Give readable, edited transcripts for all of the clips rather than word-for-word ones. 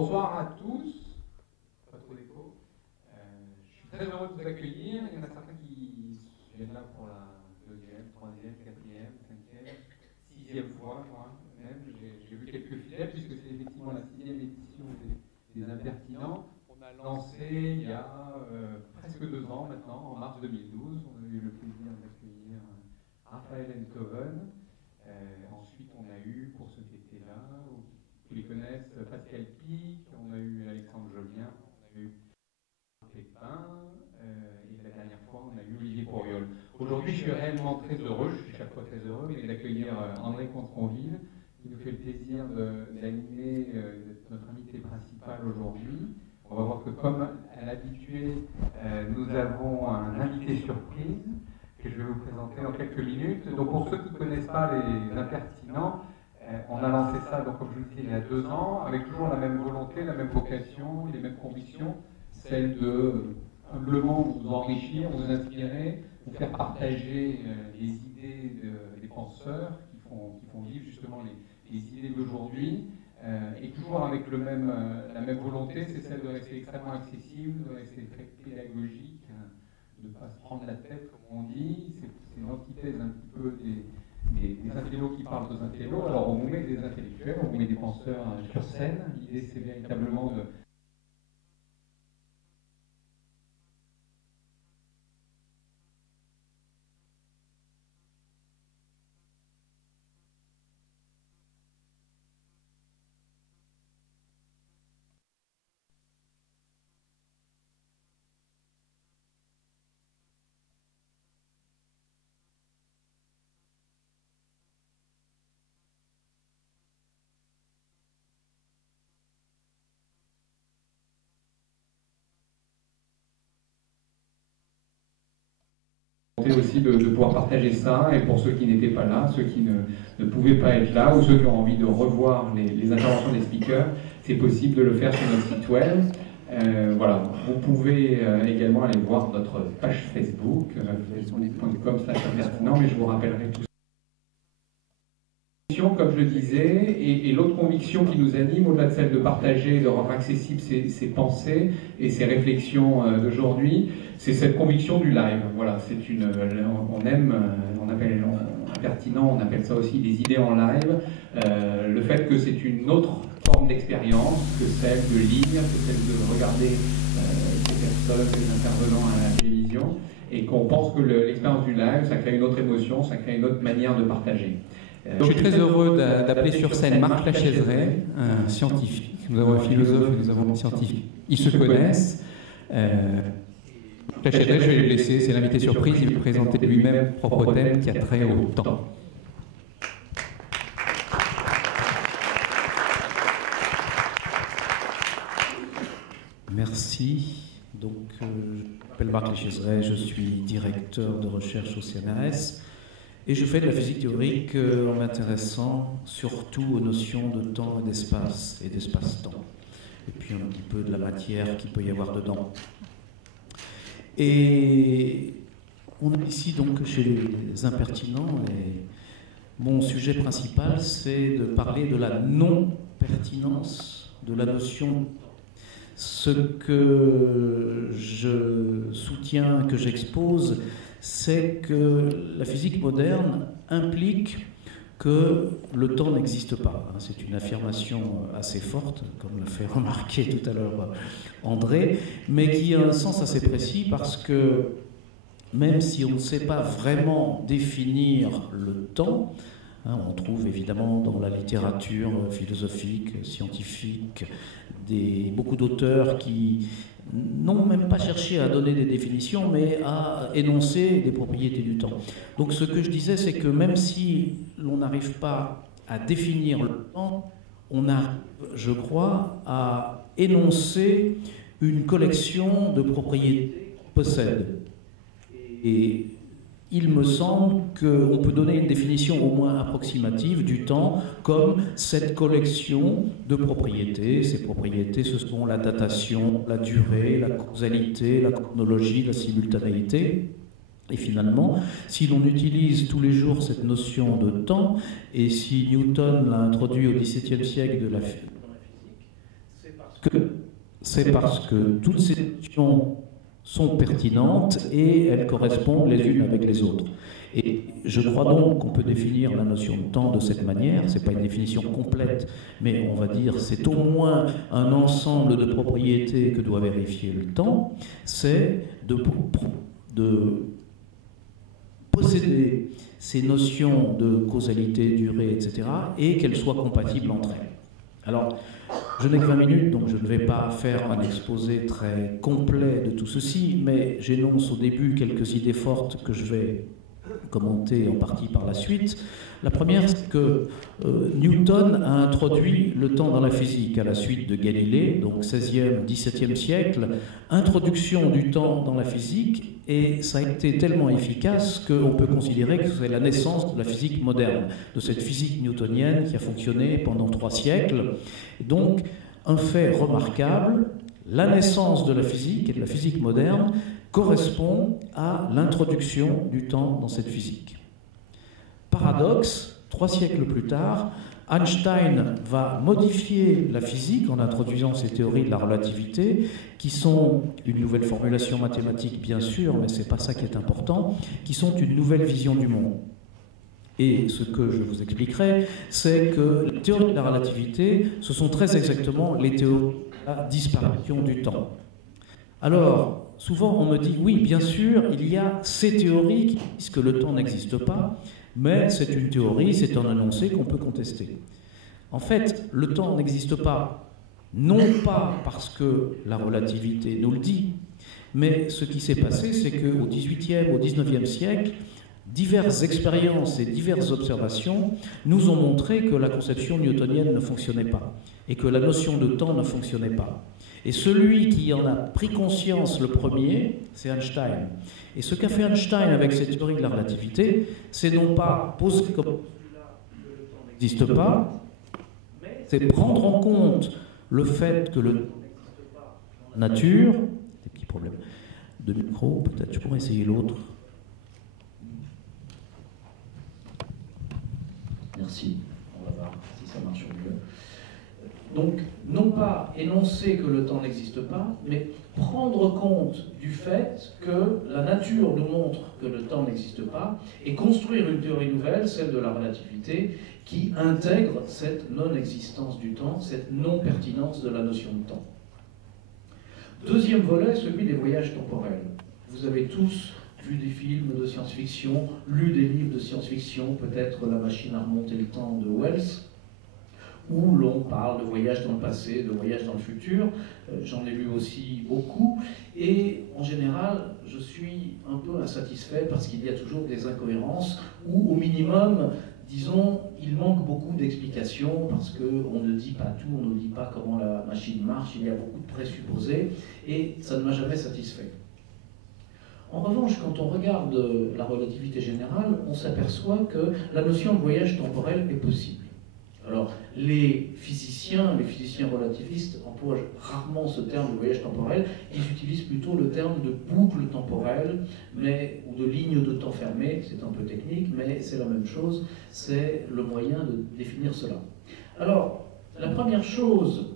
Bonsoir à tous. Pas trop d'écho. Je suis très heureux de vous accueillir. Il y en a certains qui viennent là pour la deuxième, troisième, quatrième, cinquième, sixième fois, moi même. J'ai vu quelques fidèles puisque c'est effectivement la sixième édition des Impertinents. On a lancé il y a presque 2 ans maintenant, en mars 2012. On a eu le plaisir d'accueillir Raphaël Enthoven. Ensuite, on a eu, pour ceux qui étaient là, qui les connaissent, Pascal Pic, on a eu Alexandre Jolien, on a eu Pépin, et la dernière fois, on a eu Olivier Pourriol. Aujourd'hui, je suis réellement très heureux, je suis chaque fois très heureux, d'accueillir André Contronville, qui nous fait le plaisir d'animer notre invité principal aujourd'hui. On va voir que, comme à l'habitude, nous avons un invité surprise que je vais vous présenter dans quelques minutes. Donc pour ceux qui ne connaissent pas les Impertinents, on a lancé ça, donc, comme je vous le disais, il y a 2 ans, avec toujours la même volonté, la même vocation, les mêmes convictions, celle de humblement vous enrichir, vous inspirer, vous faire partager les idées des penseurs qui font vivre justement les idées d'aujourd'hui, et toujours avec la même volonté, c'est celle de rester extrêmement accessible, de rester très pédagogique, de ne pas se prendre la tête, comme on dit. C'est une antithèse un petit peu des intellos qui parlent aux intellos. Alors on vous met des intellectuels, on vous met des penseurs sur scène. L'idée, c'est véritablement de... aussi de pouvoir partager ça, et pour ceux qui n'étaient pas là, ceux qui ne pouvaient pas être là, ou ceux qui ont envie de revoir les interventions des speakers, c'est possible de le faire sur notre site web. Voilà, vous pouvez également aller voir notre page Facebook, facebook.com/impertinent, mais je vous rappellerai tout ça. Comme je le disais, et l'autre conviction qui nous anime, au-delà de celle de partager, de rendre accessibles ces pensées et ces réflexions d'aujourd'hui, c'est cette conviction du live. Voilà, on aime, on appelle Impertinent, on appelle ça aussi des idées en live. Le fait que c'est une autre forme d'expérience que celle de lire, que celle de regarder ces personnes, les intervenants à la télévision, et qu'on pense que l'expérience du live, ça crée une autre émotion, ça crée une autre manière de partager. Je suis très heureux d'appeler sur scène Marc Lachaiseray, un scientifique. Nous avons un philosophe et nous avons un scientifique. Ils se connaissent. Lachaiseray, je vais le laisser, c'est l'invité surprise. Il va présenter lui-même propre thème qui a trait au temps. Merci. Donc, je m'appelle Marc Lachaiseray, je suis directeur de recherche au CNRS. Et je fais de la physique théorique en m'intéressant surtout aux notions de temps et d'espace-temps. Et puis un petit peu de la matière qu'il peut y avoir dedans. Et on est ici donc chez les Impertinents, et mon sujet principal, c'est de parler de la non-pertinence de la notion. Ce que je soutiens, que j'expose, c'est que la physique moderne implique que le temps n'existe pas. C'est une affirmation assez forte, comme l'a fait remarquer tout à l'heure André, mais qui a un sens assez précis parce que même si on ne sait pas vraiment définir le temps, on trouve évidemment dans la littérature philosophique, scientifique, beaucoup d'auteurs qui n'ont même pas cherché à donner des définitions, mais à énoncer des propriétés du temps. Donc ce que je disais, c'est que même si l'on n'arrive pas à définir le temps, on a, je crois, à énoncer une collection de propriétés qu'on possède. Et il me semble qu'on peut donner une définition au moins approximative du temps comme cette collection de propriétés. Ces propriétés, ce sont la datation, la durée, la causalité, la chronologie, la simultanéité. Et finalement, si l'on utilise tous les jours cette notion de temps, et si Newton l'a introduit au XVIIe siècle dans la physique, c'est parce C'est parce que toutes ces notions sont pertinentes et elles correspondent les unes avec les autres. Et je crois donc qu'on peut définir la notion de temps de cette manière. Ce n'est pas une définition complète, mais on va dire c'est au moins un ensemble de propriétés que doit vérifier le temps. C'est de posséder ces notions de causalité, durée, etc., et qu'elles soient compatibles entre elles. Alors, je n'ai que 20 minutes, donc je ne vais pas faire un exposé très complet de tout ceci, mais j'énonce au début quelques idées fortes que je vais commenter en partie par la suite. La première, c'est que Newton a introduit le temps dans la physique à la suite de Galilée, donc 16e, 17e siècle, introduction du temps dans la physique, et ça a été tellement efficace qu'on peut considérer que c'est la naissance de la physique moderne, de cette physique newtonienne qui a fonctionné pendant 3 siècles. Et donc, un fait remarquable, la naissance de la physique et de la physique moderne correspond à l'introduction du temps dans cette physique. Paradoxe, 3 siècles plus tard, Einstein va modifier la physique en introduisant ses théories de la relativité, qui sont une nouvelle formulation mathématique bien sûr, mais ce n'est pas ça qui est important, qui sont une nouvelle vision du monde. Et ce que je vous expliquerai, c'est que les théories de la relativité, ce sont très exactement les théories de la disparition du temps. Alors, souvent on me dit, oui, bien sûr, il y a ces théories qui disent que le temps n'existe pas, mais c'est une théorie, c'est un énoncé qu'on peut contester. En fait, le temps n'existe pas, non pas parce que la relativité nous le dit, mais ce qui s'est passé, c'est qu'au XVIIIe, au XIXe siècle, diverses expériences et diverses observations nous ont montré que la conception newtonienne ne fonctionnait pas et que la notion de temps ne fonctionnait pas. Et celui qui en a pris conscience le premier, c'est Einstein. Et ce qu'a fait Einstein avec cette théorie de la relativité, c'est non pas poser comme celui-là que le temps n'existe pas, mais c'est prendre en compte le fait que le temps n'existe pas dans la nature. Des petits problèmes de micro, peut-être je pourrais essayer l'autre. Merci, on va voir si ça marche mieux. Donc, non pas énoncer que le temps n'existe pas, mais prendre compte du fait que la nature nous montre que le temps n'existe pas et construire une théorie nouvelle, celle de la relativité, qui intègre cette non-existence du temps, cette non-pertinence de la notion de temps. Deuxième volet, celui des voyages temporels. Vous avez tous vu des films de science-fiction, lu des livres de science-fiction, peut-être La machine à remonter le temps de Wells, où l'on parle de voyage dans le passé, de voyage dans le futur. J'en ai lu aussi beaucoup, et en général, je suis un peu insatisfait parce qu'il y a toujours des incohérences, ou au minimum, disons, il manque beaucoup d'explications parce qu'on ne dit pas tout, on ne dit pas comment la machine marche, il y a beaucoup de présupposés, et ça ne m'a jamais satisfait. En revanche, quand on regarde la relativité générale, on s'aperçoit que la notion de voyage temporel est possible. Alors, les physiciens relativistes emploient rarement ce terme de voyage temporel, ils utilisent plutôt le terme de boucle temporelle, ou de ligne de temps fermée, c'est un peu technique, mais c'est la même chose, c'est le moyen de définir cela. Alors, la première chose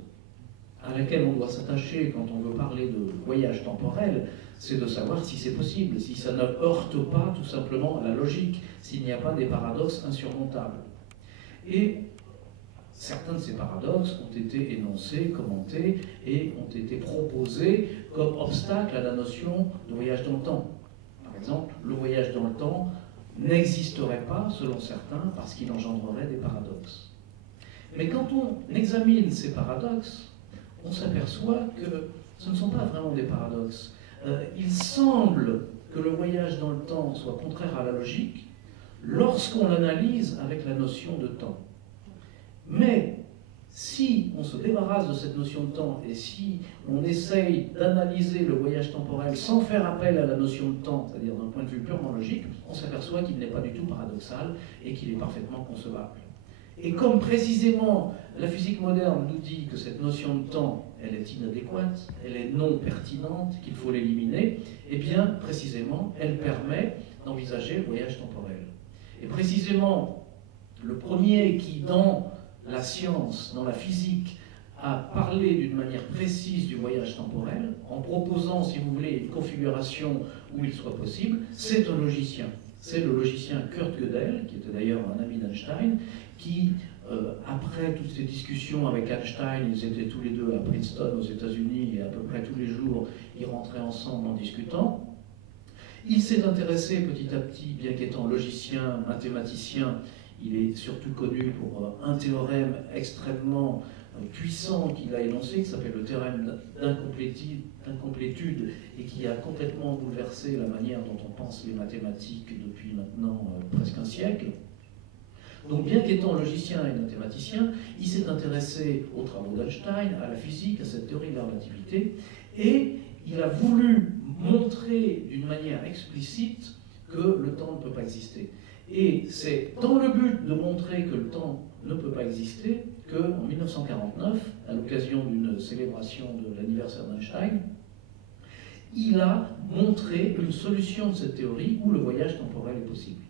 à laquelle on doit s'attacher quand on veut parler de voyage temporel, c'est de savoir si c'est possible, si ça ne heurte pas tout simplement à la logique, s'il n'y a pas des paradoxes insurmontables. Et certains de ces paradoxes ont été énoncés, commentés et ont été proposés comme obstacle à la notion de voyage dans le temps. Par exemple, le voyage dans le temps n'existerait pas, selon certains, parce qu'il engendrerait des paradoxes. Mais quand on examine ces paradoxes, on s'aperçoit que ce ne sont pas vraiment des paradoxes. Il semble que le voyage dans le temps soit contraire à la logique lorsqu'on l'analyse avec la notion de temps. Mais si on se débarrasse de cette notion de temps et si on essaye d'analyser le voyage temporel sans faire appel à la notion de temps, c'est-à-dire d'un point de vue purement logique, on s'aperçoit qu'il n'est pas du tout paradoxal et qu'il est parfaitement concevable. Et comme précisément la physique moderne nous dit que cette notion de temps, elle est inadéquate, elle est non pertinente, qu'il faut l'éliminer, eh bien précisément elle permet d'envisager le voyage temporel. Et précisément le premier qui dans la science, dans la physique, à parler d'une manière précise du voyage temporel, en proposant, si vous voulez, une configuration où il soit possible, c'est un logicien. C'est le logicien Kurt Gödel, qui était d'ailleurs un ami d'Einstein, qui, après toutes ces discussions avec Einstein, ils étaient tous les deux à Princeton aux États-Unis, et à peu près tous les jours, ils rentraient ensemble en discutant. Il s'est intéressé petit à petit, bien qu'étant logicien, mathématicien, il est surtout connu pour un théorème extrêmement puissant qu'il a énoncé, qui s'appelle le théorème d'incomplétude, et qui a complètement bouleversé la manière dont on pense les mathématiques depuis maintenant presque un siècle. Donc bien qu'étant logicien et mathématicien, il s'est intéressé aux travaux d'Einstein, à la physique, à cette théorie de la relativité, et il a voulu montrer d'une manière explicite que le temps ne peut pas exister. Et c'est dans le but de montrer que le temps ne peut pas exister qu'en 1949, à l'occasion d'une célébration de l'anniversaire d'Einstein, il a montré une solution de cette théorie où le voyage temporel est possible.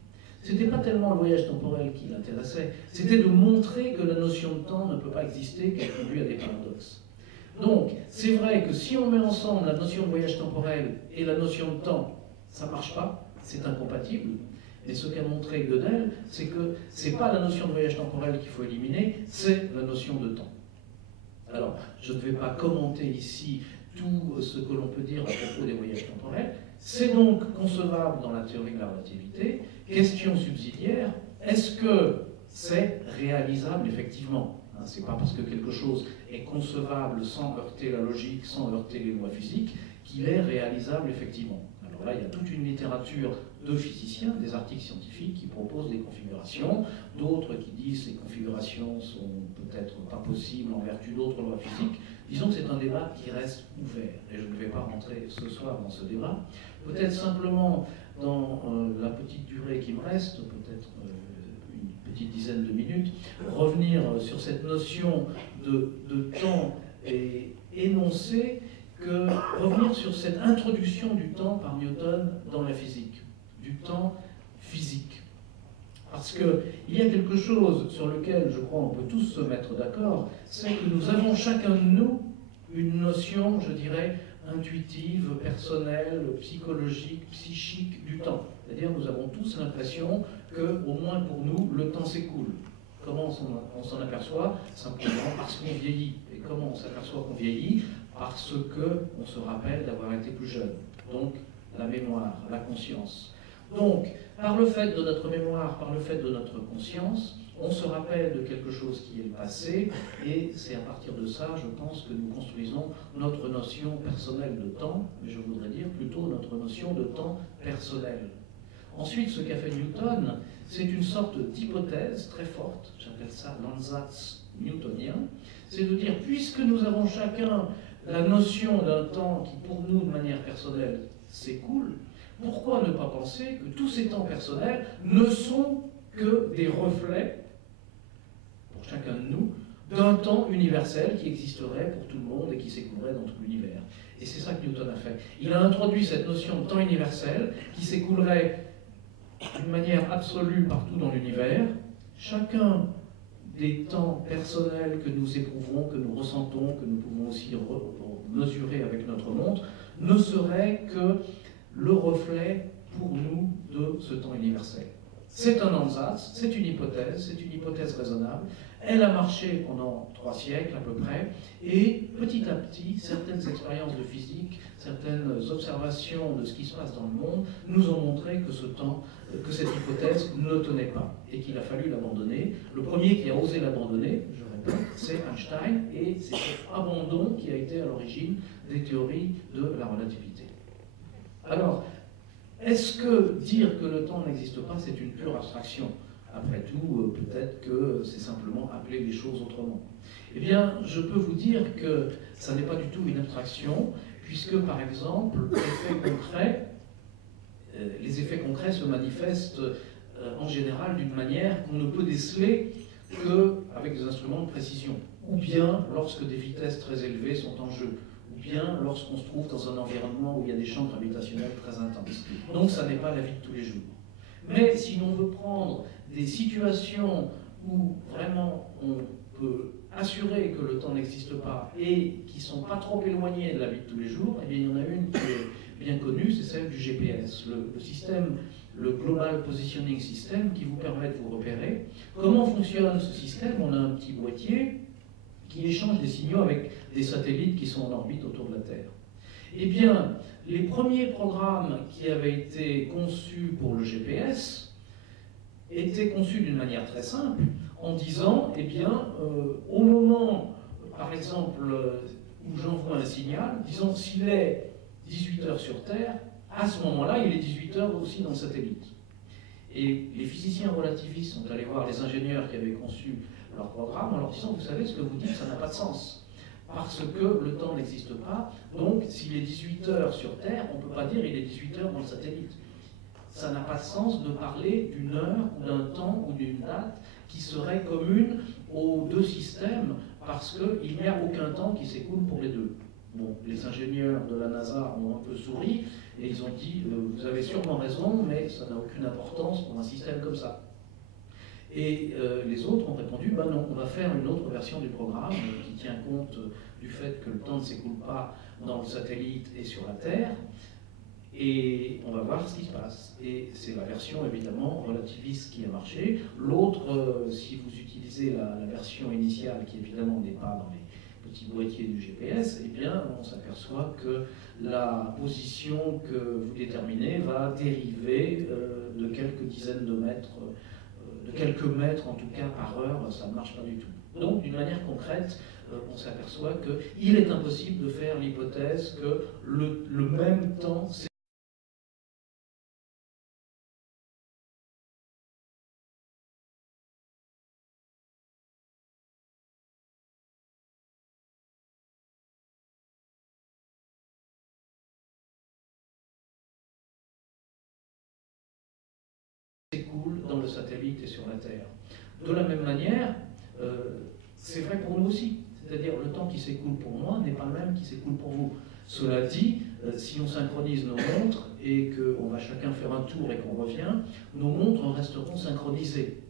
Ce n'était pas tellement le voyage temporel qui l'intéressait, c'était de montrer que la notion de temps ne peut pas exister, qu'elle conduit à des paradoxes. Donc, c'est vrai que si on met ensemble la notion de voyage temporel et la notion de temps, ça ne marche pas, c'est incompatible. Et ce qu'a montré Gödel, c'est que ce n'est pas la notion de voyage temporel qu'il faut éliminer, c'est la notion de temps. Alors, je ne vais pas commenter ici tout ce que l'on peut dire à propos des voyages temporels. C'est donc concevable dans la théorie de la relativité. Question subsidiaire, est-ce que c'est réalisable effectivement? Ce n'est pas parce que quelque chose est concevable sans heurter la logique, sans heurter les lois physiques, qu'il est réalisable effectivement. Alors là, il y a toute une littérature de physiciens, des articles scientifiques qui proposent des configurations, d'autres qui disent que ces configurations sont peut-être pas possibles en vertu d'autres lois physiques. Disons que c'est un débat qui reste ouvert, et je ne vais pas rentrer ce soir dans ce débat. Peut-être simplement, dans la petite durée qui me reste, peut-être une petite dizaine de minutes, revenir sur cette notion de temps et énoncer revenir sur cette introduction du temps par Newton dans la physique, du temps physique. Parce qu'il y a quelque chose sur lequel, je crois, on peut tous se mettre d'accord, c'est que nous avons chacun de nous une notion, je dirais, intuitive, personnelle, psychologique, psychique du temps. C'est-à-dire nous avons tous l'impression que, au moins pour nous, le temps s'écoule. Comment on s'en aperçoit? Simplement parce qu'on vieillit. Et comment on s'aperçoit qu'on vieillit? Parce qu'on se rappelle d'avoir été plus jeune. Donc, la mémoire, la conscience. Donc, par le fait de notre mémoire, par le fait de notre conscience, on se rappelle de quelque chose qui est le passé, et c'est à partir de ça, je pense, que nous construisons notre notion personnelle de temps, mais je voudrais dire plutôt notre notion de temps personnel. Ensuite, ce qu'a fait Newton, c'est une sorte d'hypothèse très forte, j'appelle ça l'ansatz newtonien, c'est de dire, puisque nous avons chacun la notion d'un temps qui, pour nous, de manière personnelle, s'écoule, pourquoi ne pas penser que tous ces temps personnels ne sont que des reflets, pour chacun de nous, d'un temps universel qui existerait pour tout le monde et qui s'écoulerait dans tout l'univers. Et c'est ça que Newton a fait. Il a introduit cette notion de temps universel qui s'écoulerait d'une manière absolue partout dans l'univers. Chacun des temps personnels que nous éprouvons, que nous ressentons, que nous pouvons aussi mesurer avec notre montre, ne serait que le reflet pour nous de ce temps universel. C'est un ansatz, c'est une hypothèse raisonnable. Elle a marché pendant 3 siècles à peu près, et petit à petit, certaines expériences de physique, certaines observations de ce qui se passe dans le monde nous ont montré que cette hypothèse ne tenait pas, et qu'il a fallu l'abandonner. Le premier qui a osé l'abandonner, je répète, c'est Einstein, et c'est cet abandon qui a été à l'origine des théories de la relativité. Alors, est-ce que dire que le temps n'existe pas, c'est une pure abstraction? Après tout, peut-être que c'est simplement appeler les choses autrement. Eh bien, je peux vous dire que ça n'est pas du tout une abstraction, puisque, par exemple, les effets concrets se manifestent en général d'une manière qu'on ne peut déceler qu'avec des instruments de précision, ou bien lorsque des vitesses très élevées sont en jeu, ou bien lorsqu'on se trouve dans un environnement où il y a des champs gravitationnels très intenses. Donc ça n'est pas la vie de tous les jours. Mais si l'on veut prendre des situations où vraiment on peut assurer que le temps n'existe pas et qui ne sont pas trop éloignés de la vie de tous les jours, eh bien, il y en a une qui est bien connue, c'est celle du GPS, le système, le Global Positioning System, qui vous permet de vous repérer. Comment fonctionne ce système? On a un petit boîtier qui échange des signaux avec des satellites qui sont en orbite autour de la Terre. Eh bien, les premiers programmes qui avaient été conçus pour le GPS étaient conçus d'une manière très simple, en disant, eh bien, au moment, par exemple, où j'envoie un signal, disons, s'il est 18h sur Terre, à ce moment-là, il est 18h aussi dans le satellite. Et les physiciens relativistes sont allés voir les ingénieurs qui avaient conçu leur programme en leur disant, vous savez, ce que vous dites, ça n'a pas de sens. Parce que le temps n'existe pas, donc s'il est 18h sur Terre, on ne peut pas dire il est 18h dans le satellite. Ça n'a pas de sens de parler d'une heure, d'un temps ou d'une date qui serait commune aux deux systèmes, parce qu'il n'y a aucun temps qui s'écoule pour les deux. Bon, les ingénieurs de la NASA ont un peu souri, et ils ont dit, vous avez sûrement raison, mais ça n'a aucune importance pour un système comme ça. Et les autres ont répondu, ben non, on va faire une autre version du programme qui tient compte du fait que le temps ne s'écoule pas dans le satellite et sur la Terre, et on va voir ce qui se passe. Et c'est la version évidemment relativiste qui a marché. L'autre, si vous utilisez la version initiale, qui évidemment n'est pas dans les petits boîtiers du GPS, eh bien on s'aperçoit que la position que vous déterminez va dériver de quelques dizaines de mètres, de quelques mètres en tout cas par heure, ça ne marche pas du tout. Donc d'une manière concrète, on s'aperçoit qu'il est impossible de faire l'hypothèse que le même temps s'écoule dans le satellite et sur la Terre. De la même manière, c'est vrai pour nous aussi. C'est-à-dire le temps qui s'écoule pour moi n'est pas le même qui s'écoule pour vous. Cela dit, si on synchronise nos montres et qu'on va chacun faire un tour et qu'on revient, nos montres resteront synchronisées.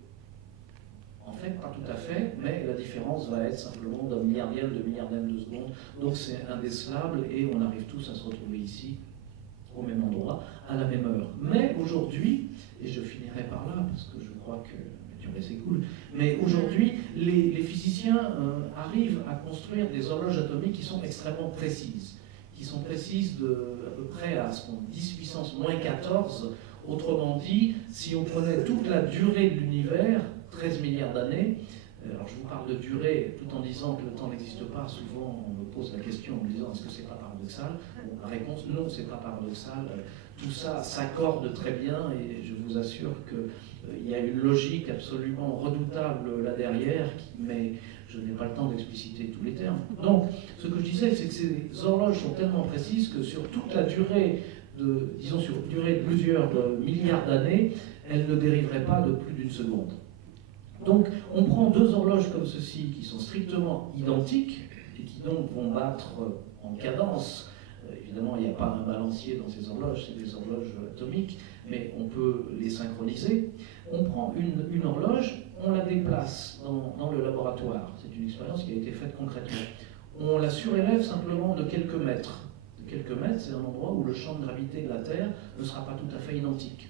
En fait, pas tout à fait, mais la différence va être simplement d'un milliardième de seconde. Donc c'est indécelable et on arrive tous à se retrouver ici, au même endroit, à la même heure. Mais aujourd'hui, et je finirai par là, parce que je crois que c'est cool, mais aujourd'hui, les physiciens arrivent à construire des horloges atomiques qui sont extrêmement précises, qui sont précises à peu près à ce qu'on dit 10 puissance moins 14. Autrement dit, si on prenait toute la durée de l'univers, 13 milliards d'années, alors je vous parle de durée tout en disant que le temps n'existe pas, souvent on me pose la question en me disant est-ce que c'est pas paradoxal? Bon, la réponse non, c'est pas paradoxal, tout ça s'accorde très bien et je vous assure qu'il y a une logique absolument redoutable là derrière, mais je n'ai pas le temps d'expliciter tous les termes. Donc ce que je disais, c'est que ces horloges sont tellement précises que sur toute la durée disons sur une durée de plusieurs milliards d'années, elles ne dériveraient pas de plus d'une seconde. Donc on prend deux horloges comme ceci qui sont strictement identiques et qui donc vont battre en cadence. Évidemment, il n'y a pas un balancier dans ces horloges, c'est des horloges atomiques, mais on peut les synchroniser. On prend une horloge, on la déplace dans le laboratoire. C'est une expérience qui a été faite concrètement. On la surélève simplement de quelques mètres. De quelques mètres, c'est un endroit où le champ de gravité de la Terre ne sera pas tout à fait identique.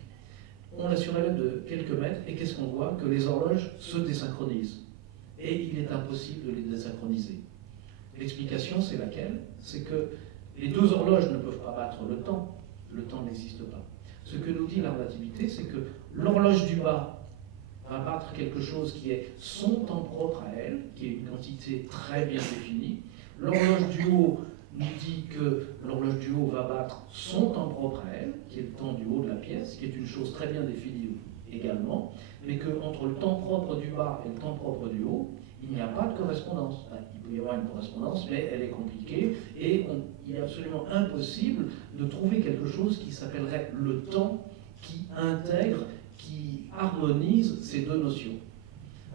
On la surélève de quelques mètres, et qu'est-ce qu'on voit? Que les horloges se désynchronisent. Et il est impossible de les désynchroniser. L'explication, c'est laquelle? C'est que les deux horloges ne peuvent pas battre le temps n'existe pas. Ce que nous dit la relativité, c'est que l'horloge du bas va battre quelque chose qui est son temps propre à elle, qui est une quantité très bien définie. L'horloge du haut nous dit que l'horloge du haut va battre son temps propre à elle, qui est le temps du haut de la pièce, qui est une chose très bien définie également, mais qu'entre le temps propre du bas et le temps propre du haut, il n'y a pas de correspondance. Enfin, il peut y avoir une correspondance, mais elle est compliquée, et il est absolument impossible de trouver quelque chose qui s'appellerait le temps qui intègre, qui harmonise ces deux notions.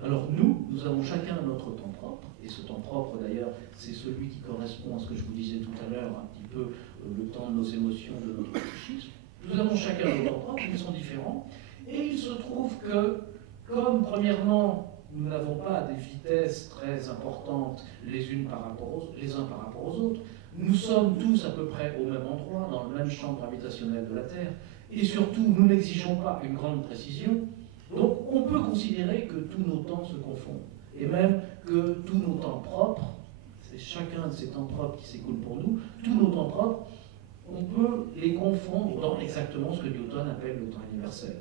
Alors nous avons chacun notre temps propre, et ce temps propre d'ailleurs, c'est celui qui correspond à ce que je vous disais tout à l'heure, un petit peu le temps de nos émotions, de notre psychisme. Nous avons chacun nos temps propres, ils sont différents, et il se trouve que, comme premièrement, nous n'avons pas des vitesses très importantes les uns par rapport aux autres. Nous sommes tous à peu près au même endroit, dans le même champ gravitationnel de la Terre, et surtout, nous n'exigeons pas une grande précision. Donc, on peut considérer que tous nos temps se confondent, et même que tous nos temps propres, c'est chacun de ces temps propres qui s'écoulent pour nous, tous nos temps propres, on peut les confondre dans exactement ce que Newton appelle le temps universel,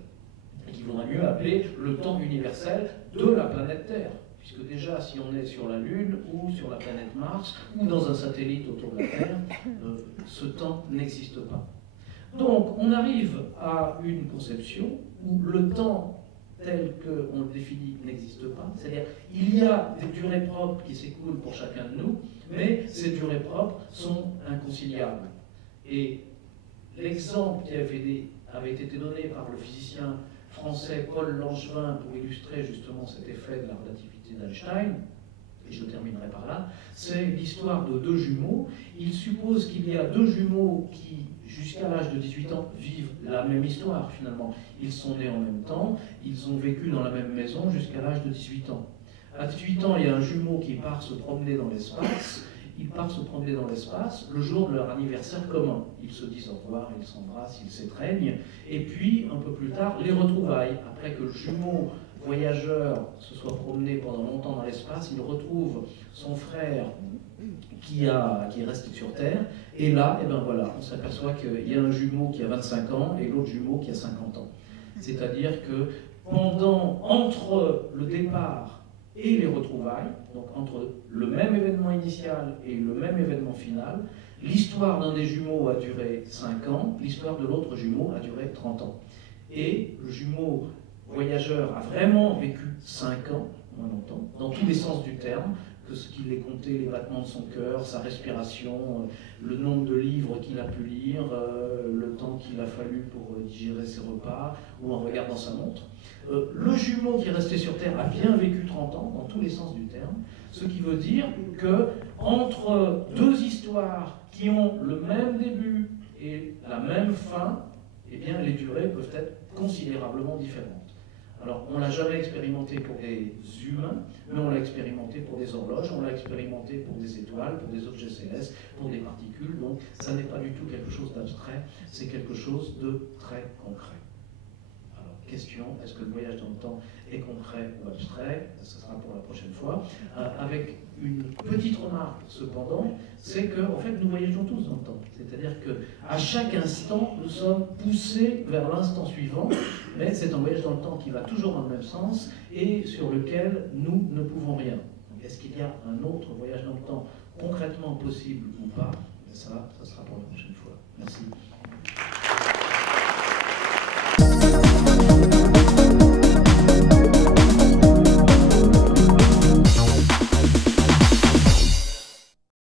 et qu'il vaudrait mieux appeler le temps universel de la planète Terre. Puisque déjà, si on est sur la Lune, ou sur la planète Mars, ou dans un satellite autour de la Terre, ce temps n'existe pas. Donc, on arrive à une conception où le temps tel qu'on le définit n'existe pas. C'est-à-dire, il y a des durées propres qui s'écoulent pour chacun de nous, mais ces durées propres sont inconciliables. Et l'exemple qui avait été donné par le physicien français Paul Langevin pour illustrer justement cet effet de la relativité d'Einstein, et je terminerai par là, c'est l'histoire de deux jumeaux. Il suppose qu'il y a deux jumeaux qui, jusqu'à l'âge de 18 ans, vivent la même histoire finalement. Ils sont nés en même temps, ils ont vécu dans la même maison jusqu'à l'âge de 18 ans. À 18 ans, il y a un jumeau qui part se promener dans l'espace. Ils partent se promener dans l'espace le jour de leur anniversaire commun. Ils se disent au revoir, ils s'embrassent, ils s'étreignent. Et puis, un peu plus tard, les retrouvailles. Après que le jumeau voyageur se soit promené pendant longtemps dans l'espace, il retrouve son frère qui est resté sur Terre. Et là, et ben voilà, on s'aperçoit qu'il y a un jumeau qui a 25 ans et l'autre jumeau qui a 50 ans. C'est-à-dire que entre le départ et les retrouvailles, donc entre le même événement initial et le même événement final, l'histoire d'un des jumeaux a duré 5 ans, l'histoire de l'autre jumeau a duré 30 ans. Et le jumeau voyageur a vraiment vécu 5 ans, moins longtemps, dans tous les sens du terme, que ce qu'il ait compté, les battements de son cœur, sa respiration, le nombre de livres qu'il a pu lire, le temps qu'il a fallu pour digérer ses repas, ou en regardant sa montre. Le jumeau qui est resté sur Terre a bien vécu 30 ans, dans tous les sens du terme, ce qui veut dire que entre deux histoires qui ont le même début et la même fin, eh bien, les durées peuvent être considérablement différentes. Alors, on ne l'a jamais expérimenté pour des humains, mais on l'a expérimenté pour des horloges, on l'a expérimenté pour des étoiles, pour des objets célestes, pour des particules, donc ça n'est pas du tout quelque chose d'abstrait, c'est quelque chose de très concret. Alors, question, est-ce que le voyage dans le temps est concret ou abstrait? Ce sera pour la prochaine fois. Avec une petite remarque, cependant, c'est qu'en fait, nous voyageons tous dans le temps. C'est-à-dire qu'à chaque instant, nous sommes poussés vers l'instant suivant, mais c'est un voyage dans le temps qui va toujours dans le même sens et sur lequel nous ne pouvons rien. Est-ce qu'il y a un autre voyage dans le temps concrètement possible ou pas? Ça sera pour la prochaine fois. Merci.